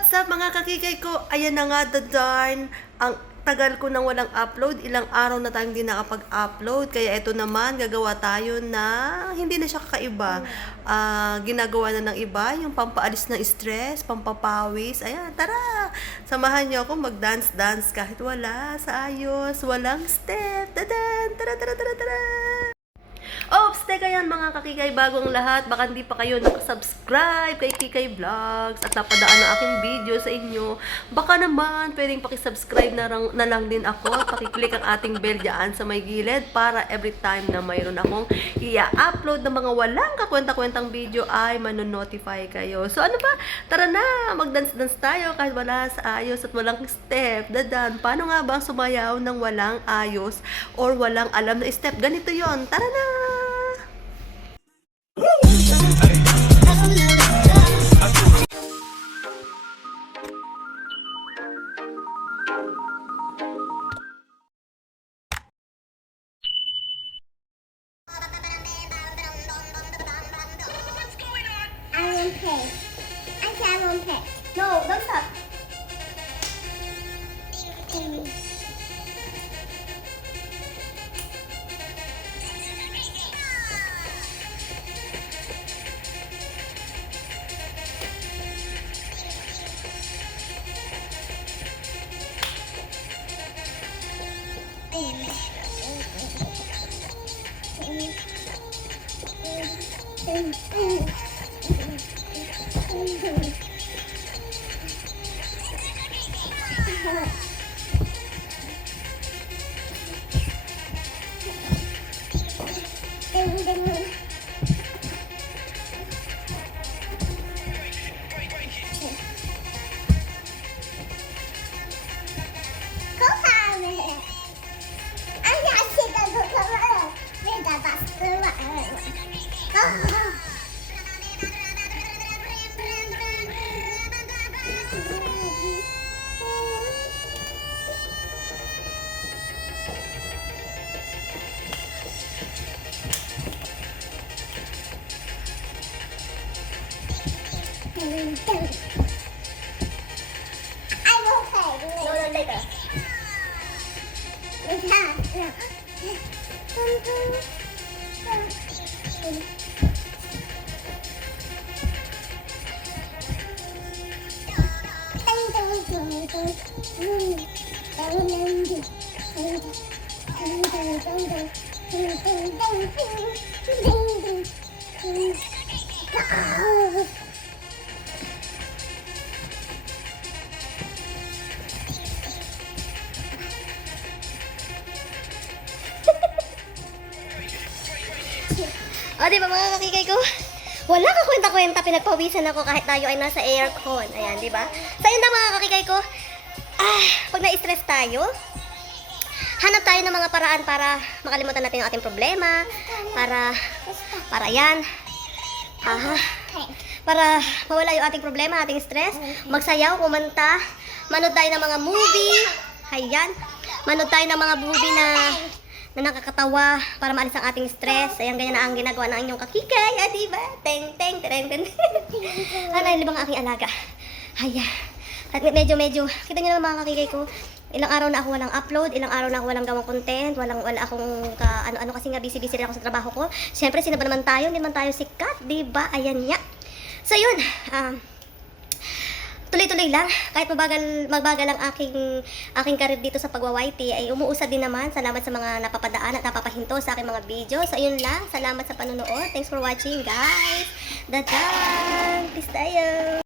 What's up mga kakikay ko? Ayan na nga, the darn. Ang tagal ko nang walang upload. Ilang araw na tayong hindi nakapag-upload. Kaya ito naman, gagawa tayo na hindi na siya kakaiba. Ginagawa na ng iba, yung pampaalis ng stress, pampapawis. Ayan, tara! Samahan niyo ako mag-dance-dance kahit wala sa ayos, walang step. Tadan! Tara, tara, tara, tara! Oops! Teka yan mga kakikay, bago ang lahat, baka hindi pa kayo nakasubscribe kay Kikay Vlogs at napadaan ang aking video sa inyo, baka naman pwedeng pakisubscribe na lang din ako, pakiclick ang ating bell dyan sa may gilid para every time na mayroon akong i-upload ng mga walang kakwenta-kwentang video ay manonotify kayo. So ano ba? Tara na! Mag-dance-dance tayo kahit wala sa ayos at walang step. Dadan, paano nga ba sumayaw ng walang ayos or walang alam na step? Ganito yon. Tara na! I won't pay. I won't pay. No, don't stop. O, diba mga kakikay ko? Wala ka kwenta-kwenta, pinagpawisan ako kahit tayo ay nasa aircon. Ayan, diba? So, yun na mga kakikay ko. Pag na-stress tayo, hanap tayo ng mga paraan para makalimutan natin yung ating problema. Para yan. Para mawala yung ating problema, ating stress. Magsayaw, kumanta. Manood tayo ng mga movie. Ayan. Manood tayo ng mga movie na nakakatawa para maalis ang ating stress. Ayan, ganyan na ang ginagawa ng inyong kakikay. Diba? Teng, teng, tereng, teng. Libang ang aking alaga. Ayan. At medyo, kita nyo naman mga kakikay ko, ilang araw na ako walang upload, ilang araw na ako walang gawang content, wala akong ano kasi nga busy rin ako sa trabaho ko. Siyempre, sino ba naman tayo? Hindi naman tayo sikat, diba? Ayan nga. So, yun. Tuloy-tuloy lang. Kahit magbagal ang aking karir dito sa pagwa-YT, ay umuusad din naman. Salamat sa mga napapadaan at napapahinto sa aking mga video. So, ayun lang. Salamat sa panonood. Thanks for watching, guys. Dadan! Peace tayo!